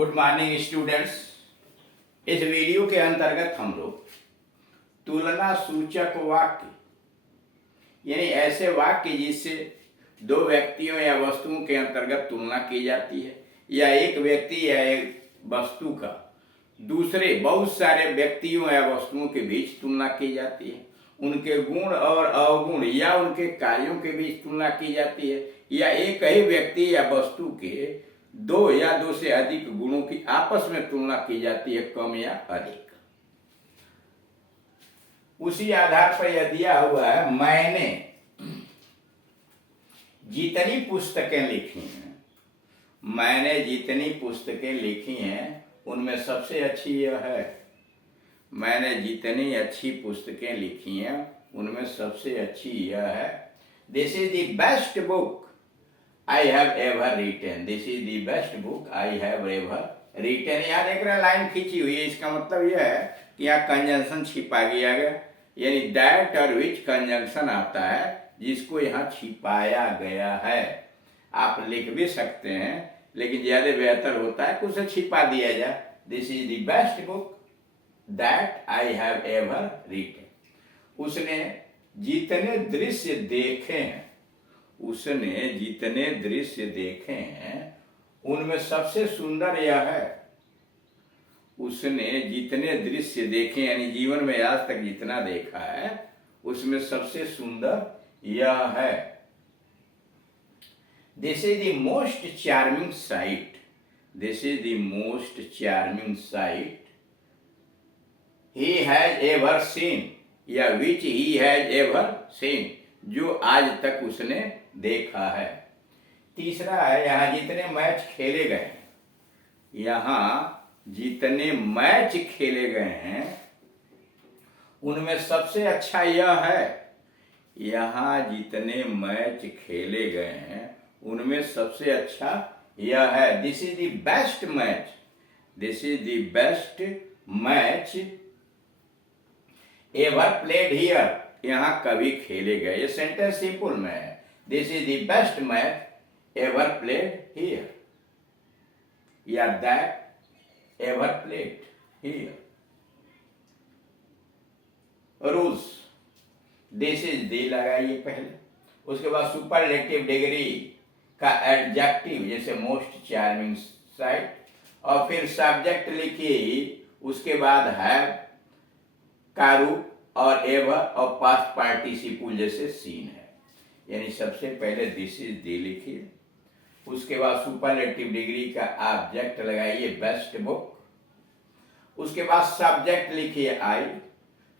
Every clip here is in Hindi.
Good morning students. इस वीडियो के अंतर्गत हम लोग तुलना सूचक वाक्य यानी ऐसे वाक्य जिससे दो व्यक्तियों या वस्तुओं के अंतर्गत तुलना की जाती है या एक व्यक्ति या एक वस्तु का दूसरे बहुत सारे व्यक्तियों या वस्तुओं के बीच तुलना की जाती है, उनके गुण और अवगुण या उनके कार्यों के बीच तुलना की जाती है या एक ही व्यक्ति या वस्तु के दो या दो से अधिक गुणों की आपस में तुलना की जाती है, कम या अधिक। उसी आधार पर यह दिया हुआ है, मैंने जितनी पुस्तकें लिखी हैं, मैंने जितनी पुस्तकें लिखी हैं उनमें सबसे अच्छी यह है। मैंने जितनी अच्छी पुस्तकें लिखी हैं उनमें सबसे अच्छी यह है। This is the best book I have ever written. This is the best book I have ever written. यहाँ देख रहे हैं लाइन खींची हुई है, इसका मतलब यह है कि यहाँ कंजंक्शन छिपा गया गया, यानी दैट और विच कंजंक्शन आता है जिसको यहाँ छिपाया गया है। आप लिख भी सकते हैं लेकिन ज्यादा बेहतर होता है कि उसे छिपा दिया जाए। This is the best book that I have ever written. उसने जितने दृश्य देखे हैं, उसने जितने दृश्य देखे हैं उनमें सबसे सुंदर यह है। उसने जितने दृश्य देखे यानी जीवन में आज तक जितना देखा है उसमें सबसे सुंदर यह है। This is the most charming site. This is the most charming site he has ever seen या विच ही हैज एवर सीन, जो आज तक उसने देखा है। तीसरा है, यहाँ जितने मैच खेले गए हैं, यहाँ जितने मैच खेले गए हैं उनमें सबसे अच्छा यह है। यहाँ जितने मैच खेले गए हैं उनमें सबसे अच्छा यह है। This is the best match. This is the best match ever played here, यहाँ कभी खेले गए। ये सेंटेंस सिंपल में है। This is the best match ever played here या that ever played here. Rules, this is the लगाइए पहले, उसके बाद सुपरलेटिव डिग्री का एडजेक्टिव जैसे मोस्ट चार्मिंग साइट, और फिर सब्जेक्ट लिखिए, उसके बाद हैव का रूप और एवर और पास्ट पार्टिसिपल जैसे सीन है। यानी सबसे पहले दिस इज दी लिखिए, उसके बाद सुपरलेटिव डिग्री का ऑब्जेक्ट लगाइए बेस्ट बुक, उसके बाद सब्जेक्ट लिखिए आई,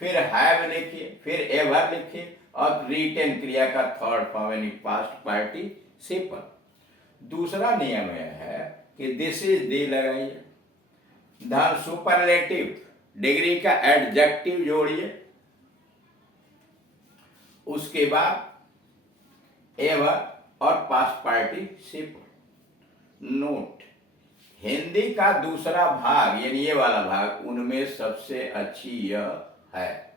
फिर हैव लिखिए, फिर एवर लिखिए और रिटन क्रिया का थर्ड फॉर्म यानी पास्ट पार्टिसिपल। दूसरा नियम यह है कि दिस इज दी लगाइए, धन सुपरलेटिव डिग्री का एडजेक्टिव जोड़िए, उसके बाद एवर और पास्ट पार्टिसिपल। नोट, हिंदी का दूसरा भाग यानी ये वाला भाग उनमें सबसे अच्छी यह है,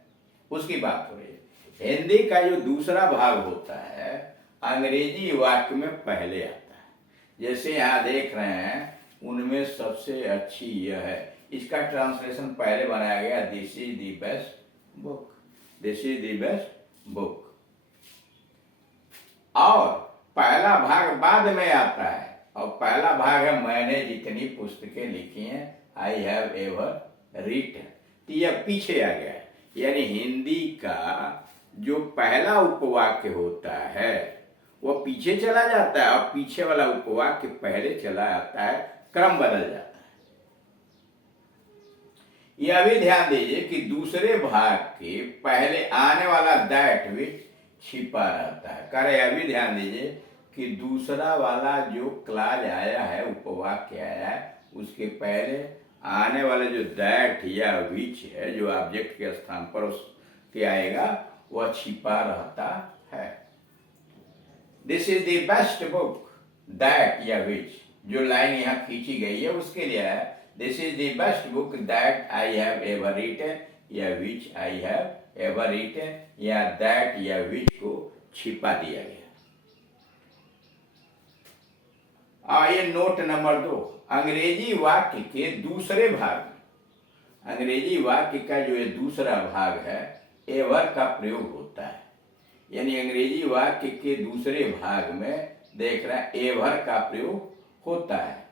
उसकी बात हो रही है। हिंदी का जो दूसरा भाग होता है अंग्रेजी वाक्य में पहले आता है, जैसे यहाँ देख रहे हैं उनमें सबसे अच्छी यह है। इसका ट्रांसलेशन पहले बनाया गया, this is the best book, this is the best book, और पहला भाग बाद में आता है, और पहला भाग है मैंने जितनी पुस्तकें लिखी हैं, आई हैव एवर रिटन, तो यह पीछे आ गया है। यानी हिंदी का जो पहला उपवाक्य होता है वह पीछे चला जाता है और पीछे वाला उपवाक्य पहले चला आता है, क्रम बदल जाता है। यह भी ध्यान दीजिए कि दूसरे भाग के पहले आने वाला दैट विच छिपा रहता है। करे यह भी ध्यान दीजिए कि दूसरा वाला जो क्लाज आया है, उपवाक्य आया है, उसके पहले आने वाला जो दैट या विच है जो ऑब्जेक्ट के स्थान पर उसके आएगा वह छिपा रहता है। This is the best book that या विच, जो लाइन यहाँ खींची गई है उसके लिए है। This is the best book that I have ever written या which I have ever written, या दैट या विच को छिपा दिया गया। आइए नोट नंबर 2, अंग्रेजी वाक्य के दूसरे भाग में, अंग्रेजी वाक्य का जो ये दूसरा भाग है एवर का प्रयोग होता है। यानी अंग्रेजी वाक्य के दूसरे भाग में देख रहे हैं एवर का प्रयोग होता है।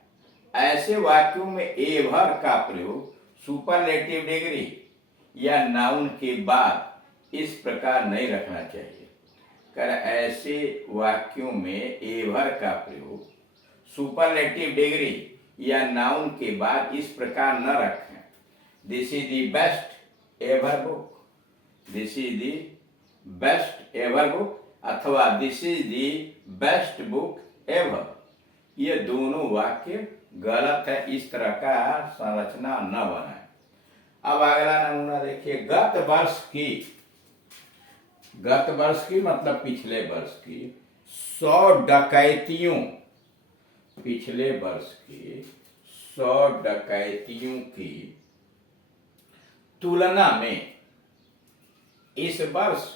ऐसे वाक्यों में एवर का प्रयोग सुपरलेटिव डिग्री या नाउन के बाद इस प्रकार नहीं रखना चाहिए। कर ऐसे वाक्यों में एवर का प्रयोग सुपरलेटिव डिग्री या नाउन के बाद इस प्रकार न रखें। This is the best ever book, this is the best ever book अथवा this is the best book ever. ये दोनों वाक्य गलत है, इस तरह का संरचना न बनाए। अब अगला नमूना देखिए, गत वर्ष की मतलब पिछले वर्ष की 100 डकैतियों, पिछले वर्ष की 100 डकैतियों की तुलना में इस वर्ष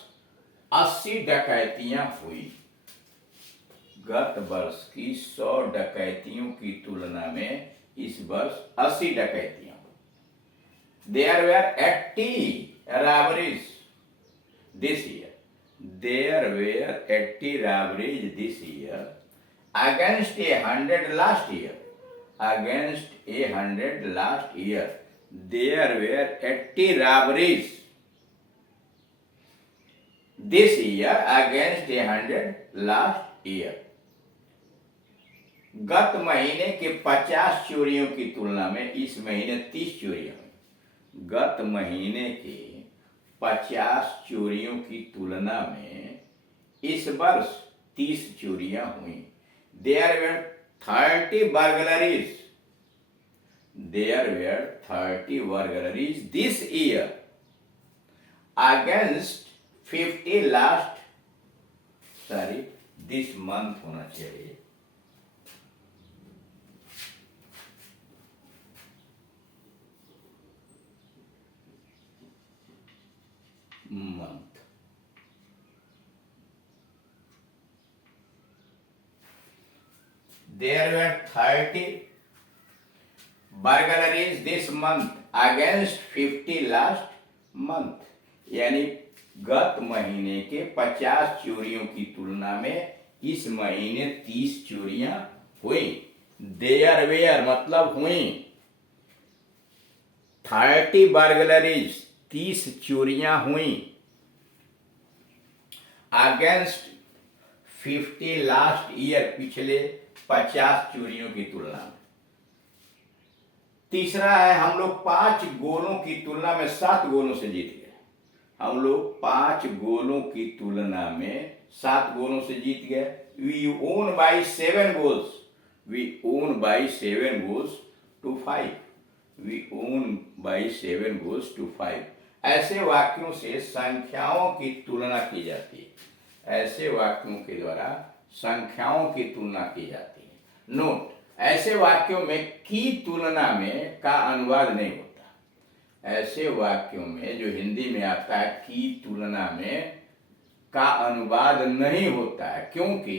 80 डकैतियां हुई। गत वर्ष की 100 डकैतियों की तुलना में इस वर्ष 80 डकैतियां हुई। There were 80 robberies this year. There were 80 robberies this year against 100 last year. Against 100 last year. There were 80 robberies this year against 100 last year. गत महीने के 50 चोरियों की तुलना में इस महीने 30 चोरियां हुई। गत महीने के 50 चोरियों की तुलना में इस वर्ष 30 चोरियां हुई। There were 30 burglaries. There were 30 burglaries this year against 50 this month होना चाहिए। month। There were 30 burglaries this month against 50 last month। यानी गत महीने के 50 चोरियों की तुलना में इस महीने 30 चोरियां हुई। देयर वेयर मतलब हुई। 30 बर्गलरीज 30 चोरियां हुई। अगेंस्ट 50 लास्ट ईयर पिछले 50 चोरियों की तुलना में। तीसरा है हम लोग 5 गोलों की तुलना में 7 गोलों से जीत गए। हम लोग 5 गोलों की तुलना में 7 गोलों से जीत गए। We won by 7 goals. We won by 7 goals to 5। We won by 7 goals to 5। ऐसे वाक्यों से संख्याओं की तुलना की जाती है। ऐसे वाक्यों के द्वारा संख्याओं की तुलना की जाती है। नोट, ऐसे वाक्यों में की तुलना में का अनुवाद नहीं होता। ऐसे वाक्यों में जो हिंदी में आता है की तुलना में का अनुवाद नहीं होता है, क्योंकि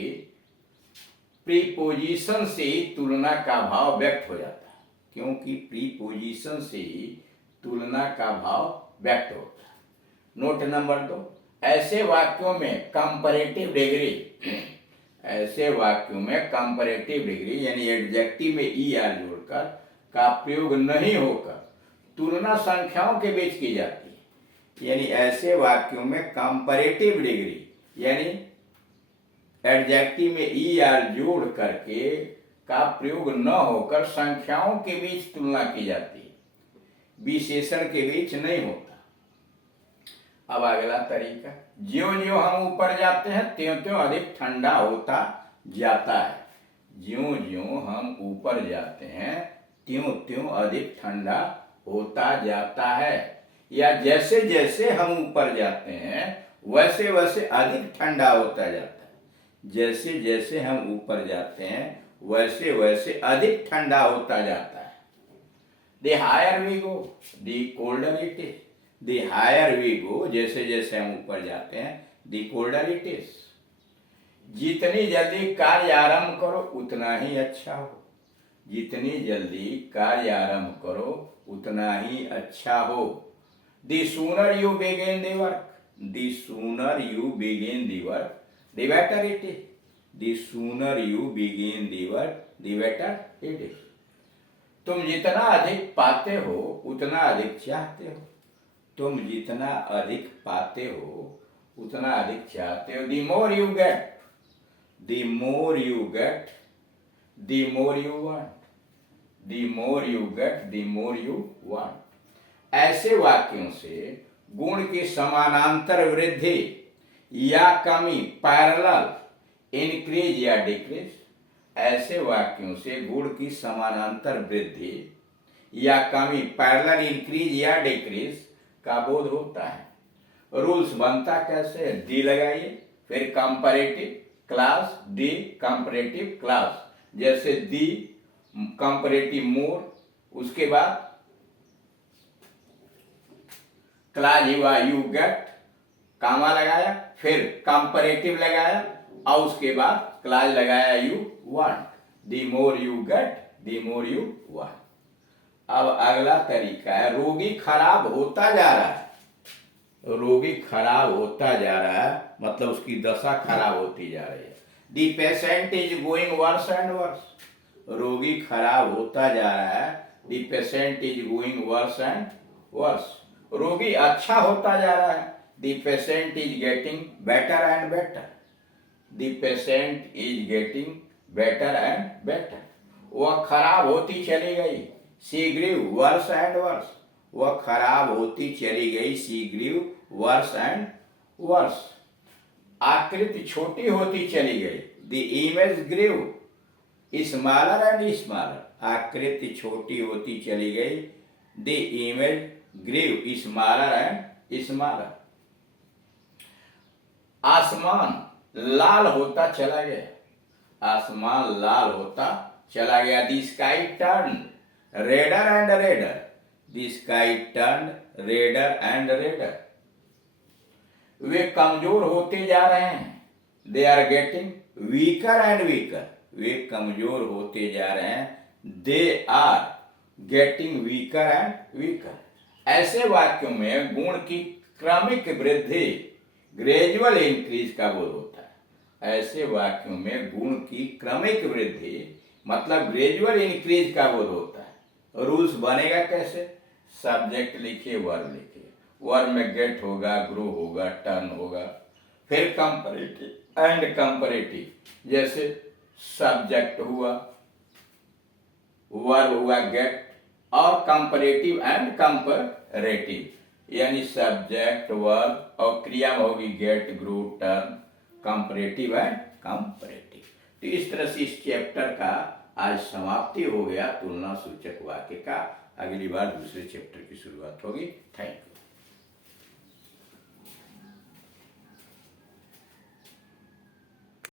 प्रीपोजिशन से ही तुलना का भाव व्यक्त हो जाता है। क्योंकि प्रीपोजिशन से ही तुलना का भाव व्यक्त होता है। नोट नंबर 2, ऐसे वाक्यों में कंपैरेटिव डिग्री, ऐसे वाक्यों में कंपैरेटिव डिग्री यानी एडजेक्टिव में ई आर जोड़कर का प्रयोग नहीं होकर तुलना संख्याओं के बीच की जाती है। यानी ऐसे वाक्यों में कंपैरेटिव डिग्री यानी एडजेक्टिव में ई आर जोड़ करके का प्रयोग न होकर संख्याओं के बीच तुलना की जाती है, विशेषण के बीच नहीं होता। अब अगला तरीका, ज्यों ज्यों हम ऊपर जाते हैं त्यों त्यों अधिक ठंडा होता जाता है। ज्यों ज्यों हम ऊपर जाते हैं त्यों त्यों अधिक ठंडा होता जाता है, या जैसे जैसे हम ऊपर जाते हैं वैसे वैसे अधिक ठंडा होता जाता है। जैसे जैसे हम ऊपर जाते हैं वैसे वैसे अधिक ठंडा होता जाता है। The higher we go, the colder it is. The higher we go, जैसे जैसे हम ऊपर जाते हैं the colder it is। जितनी जल्दी कार्य आरंभ करो उतना ही अच्छा हो। जितनी जल्दी कार्य आरंभ करो उतना ही अच्छा हो। The sooner you begin the work, the sooner you begin the work, the better it is. The sooner you begin the work, the better it is. तुम जितना अधिक पाते हो उतना अधिक चाहते हो। तुम जितना अधिक पाते हो उतना अधिक चाहते हो। The more you get, the more you get, the more you want, the more you get, the more you want. ऐसे वाक्यों से गुण की समानांतर वृद्धि या कमी, पैरेलल इंक्रीज या डिक्रीज, ऐसे वाक्यों से गुण की समानांतर वृद्धि या कमी, पैरेलल इंक्रीज या डिक्रीज का बोध होता है। रूल्स बनता कैसे है? दी लगाइए, फिर कंपैरेटिव क्लास, दी कंपैरेटिव क्लास, जैसे दी कंपैरेटिव मोर, उसके बाद क्लास हुआ यू गेट, कामा लगाया, फिर कंपैरेटिव लगाया और उसके बाद क्लास लगाया you want. The more you get, the more you want. अब अगला तरीका है, रोगी खराब होता जा रहा है। रोगी खराब होता जा रहा है मतलब उसकी दशा खराब होती जा रही है। The patient is going worse and worse. रोगी खराब होता जा रहा है। The patient is going worse and worse. रोगी अच्छा होता जा रहा है। The patient is getting better and better. The patient is getting better and better. वह खराब होती चली गई। She grew worse and worse. वह खराब होती चली गई। She grew worse and worse. आकृति छोटी होती चली गई। The image grew smaller and smaller. आकृति छोटी होती चली गई। The image grew smaller and smaller. आसमान लाल होता चला गया। आसमान लाल होता चला गया। The sky turn redder and redder. The sky turn redder and redder. वे कमजोर होते जा रहे हैं। They are getting weaker and weaker. वे कमजोर होते जा रहे हैं। They are getting weaker and weaker. ऐसे वाक्यों में गुण की क्रमिक वृद्धि, ग्रेजुअल इंक्रीज का बोध होता है। ऐसे वाक्यों में गुण की क्रमिक वृद्धि मतलब ग्रेजुअल इंक्रीज का बोध होता है। रूल्स बनेगा कैसे? सब्जेक्ट लिखिए, वर्ब लिखिए। वर्ब में गेट होगा, ग्रो होगा, टर्न होगा, फिर कंपैरेटिव एंड कंपैरेटिव, जैसे सब्जेक्ट हुआ, वर्ब हुआ गेट, और कंपैरेटिव एंड कंपैरेटिव, यानी सब्जेक्ट वर्ब और क्रिया में होगी get, grow, turn, comparative and comparative. तो इस तरह से इस चैप्टर का आज समाप्ति हो गया तुलना सूचक वाक्य का। अगली बार दूसरे चैप्टर की शुरुआत होगी। Thank you.